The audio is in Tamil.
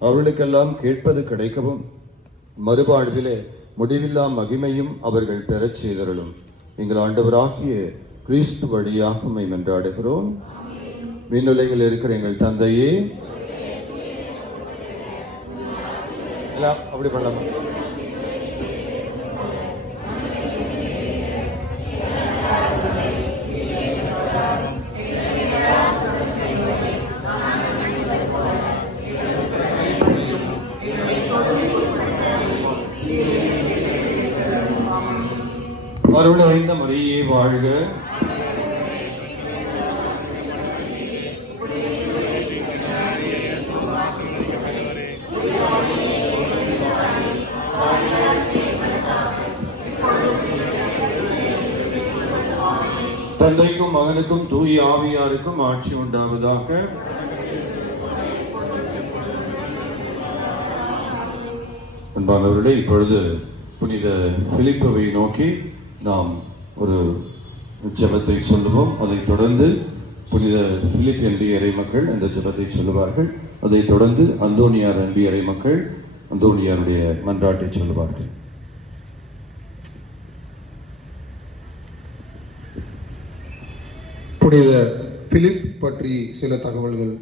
அவர்களுக்கெல்லாம் கேட்பது கிடைக்கவும் மறுவாழ்விலே முடிவில்லா மகிமையும் அவர்கள் பெறச் செய்தருளும். எங்கள் ஆண்டவராகிய கிறிஸ்து வழியாக உம்மை மன்றாடுகிறோம். விண்ணுலகில் இருக்கிற எங்கள் தந்தையே, அப்படி பண்ணலாமா? அருள் நிறைந்த மரியே வாழ்க. தந்தைக்கும் மகனுக்கும் தூய ஆவியாருக்கும் ஆட்சி உண்டாவதாக. அன்பானவர்களே, இப்பொழுது புனித பிலிப்பை நோக்கி நாம் ஒரு ஜெபத்தை சொல்லுவோம். அதைத் தொடர்ந்து புனித பிலிப் அன்பிய இறைமக்கள் அந்த ஜெபத்தை சொல்லுவார்கள். அதைத் தொடர்ந்து அந்தோனியார் அன்பிய இறைமக்கள் அந்தோனியாருடைய மன்றாட்டை சொல்லுவார்கள். புனித பிலிப் பற்றி சில தகவல்கள்.